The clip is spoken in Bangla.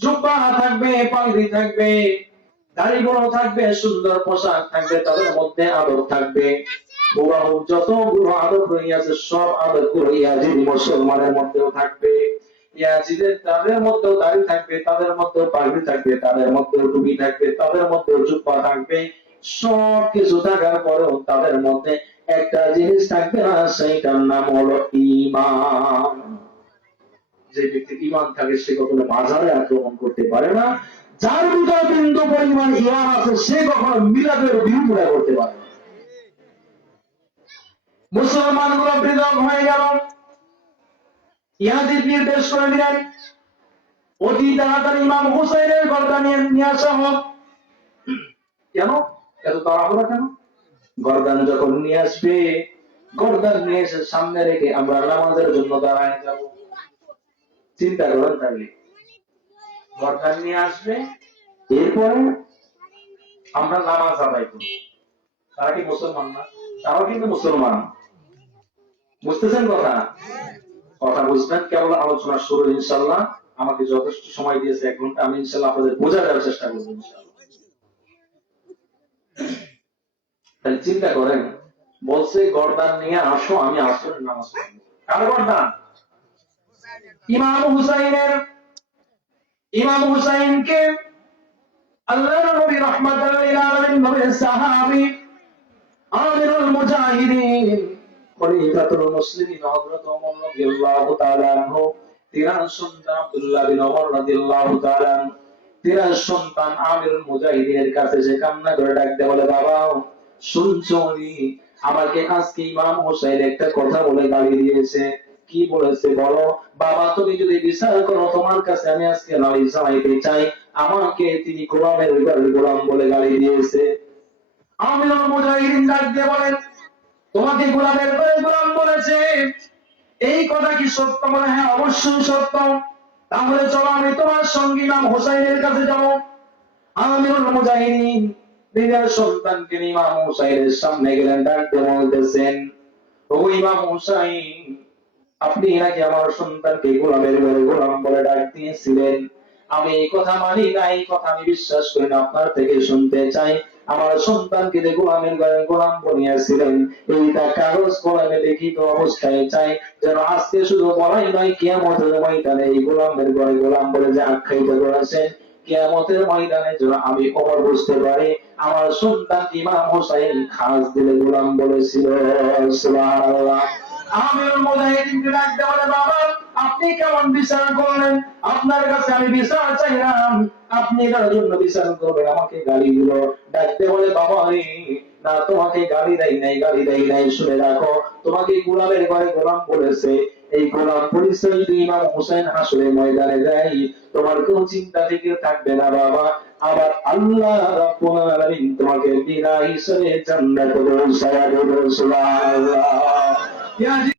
জুব্বা থাকবে, পাগড়ি থাকবে দাড়িগুলো থাকবে, সুন্দর পোশাক থাকবে তাদের মধ্যে আদর থাকবে। যতগুলো আদর সব আদর মুসলমানের মধ্যেও থাকবে। ইয়াজিদের তাদের মধ্যেও দাড়ি থাকবে, তাদের মধ্যেও পাগড়ি থাকবে, তাদের মধ্যেও টুপি থাকবে, তাদের মধ্যেও জুব্বা থাকবে। সব কিছু থাকার পরেও তাদের মধ্যে একটা জিনিস থাকবে না, সেইটার নাম হলো ইমান যে ব্যক্তি ইমান থাকে সে কখনো বাজারে আক্রমণ করতে পারে না। যার ভিতরে বিন্দু পরিমাণ ইমান আছে, সে কখনো মিলাদের বিরোধিতা করতে পারে না। মুসলমানগুলো পৃথক হয়ে গেল। ইয়াজিদ নির্দেশ করে দিলেন, অতি তাড়াতাড়ি ইমাম হুসাইনের গর্দা নিয়ে নিয়ে আসা হোক। কেন? এত তাড়াহুড়া কেন? গর্দান যখন নিয়ে আসবে, গর্দান নিয়ে এসে সামনে রেখে আমরা নামাজের জন্য দাঁড়ায় যাব। চিন্তা করেন তাহলে। গর্দান নিয়ে আসবে। এরপরে আমরা নামাজ আদায় করব। তারা কি মুসলমান না? তারাও কিন্তু মুসলমান। বুঝতেছেন কথা? কথা বুঝবেন, কেবল আলোচনা শুরু ইনশাল্লাহ আমাকে যথেষ্ট সময় দিয়েছে, এক ঘণ্টা। আমি ইনশাল্লাহ আপনাদের বোঝা দেওয়ার চেষ্টা করব ইনশাল্লাহ তাহলে চিন্তা করেন, বলছে গরদান নিয়ে আসো, আমি আসরের নামাজ পড়ব। কার গর্দান? ইমাম হুসাইনের, ইমাম হুসাইনকে আল্লাহ নবী রহমাতুল্লাহ লিল আলামিন নবীর সাহাবী আমিরুল মুজাহিদিন। খলিফাতুল মুসলিমিন হযরত ওমর রাদিয়াল্লাহু তাআলা আনহু, তিনার সন্তান আব্দুল্লাহ বিন ওমর রাদিয়াল্লাহু তাআলা তিনার সন্তান আমিরুল মুজাহিদিনের কাছে সে কান্না করে ডাকতে বলে, বাবা, শুনছো আমাকে আজকে ইমাম হোসেন একটা কথা বলে গালি দিয়েছে। কি বলেছে বলো? বাবা, তুমি যদি বিচার করো, তোমার কাছে আমি আজকে নালিশ জানাইতে চাই। আমাকে তিনি গোলামের গোলাম বলে গালি দিয়েছে। আমিরুল মুজাহিদিন ডাক দিয়ে বলেন তোমাকে গোলামের ঘরের গোলাম বলেছে। এই কথা কি সত্য বলে? হ্যাঁ অবশ্যই সত্য। তাহলে চলো আমি তোমার সঙ্গী নাম হোসাইনের কাছে যাব। আমিরুল মুজাহিদিন নিজের সন্তানকে ইমাম হুসাইনের সামনে গেলেন, ডাকতে বলতেছেন, ও ইমাম হুসাইন আপনি নাকি আমার সন্তানকে গোলামের ঘরে গোলাম বলে ডাক দিয়েছিলেন। আমি এই কথা মানি না, এই কথা আমি বিশ্বাস করি না, আপনার থেকে শুনতে চাই। আমার সন্তানকে যে গোলামের ঘরে গোলাম বনিয়েছিলেন, এইটা কাগজ কলমে লিখিত অবস্থায় চাই। যেন আজকে শুধু বলাই নয়, কিয়ামতের ময়দানে এই গোলামের ঘরে গোলাম বলে যে আখ্যায়িত করেছেন, কিয়ামতের ময়দানে যেন আমি অমর বুঝতে পারি, আমার সন্তান ইমাম হোসাইন খাস দিলে গোলাম বলেছিল। সুবহানাল্লাহ। আমিরুল মুজাহিদিনকে ডাকতে বলে, বাবা, আপনি কেমন বিচার করলেন আপনার কাছে আমি বিচার চাইলাম। আপনি এটার জন্য বিচার করবেন, আমাকে গালি দিল। ডাকতে বলে, বাবা না, তোমাকে গালি দেয় নাই, গালি দেয় নাই, শুনে রাখো। তোমাকে গোলামের ঘরে গোলাম বলেছে। এই গোলাম পরিচয় যদি ইমাম হোসেন হাসরে ময়দানে যায়, তোমার কোন চিন্তা থেকে থাকবে না, বাবা। আবার আল্লাহ রাব্বুল আলামিন তোমাকে বিনা হিসেবে জান্নাতে পৌঁছায়া দেবে, সুবহানাল্লাহ। 第二季。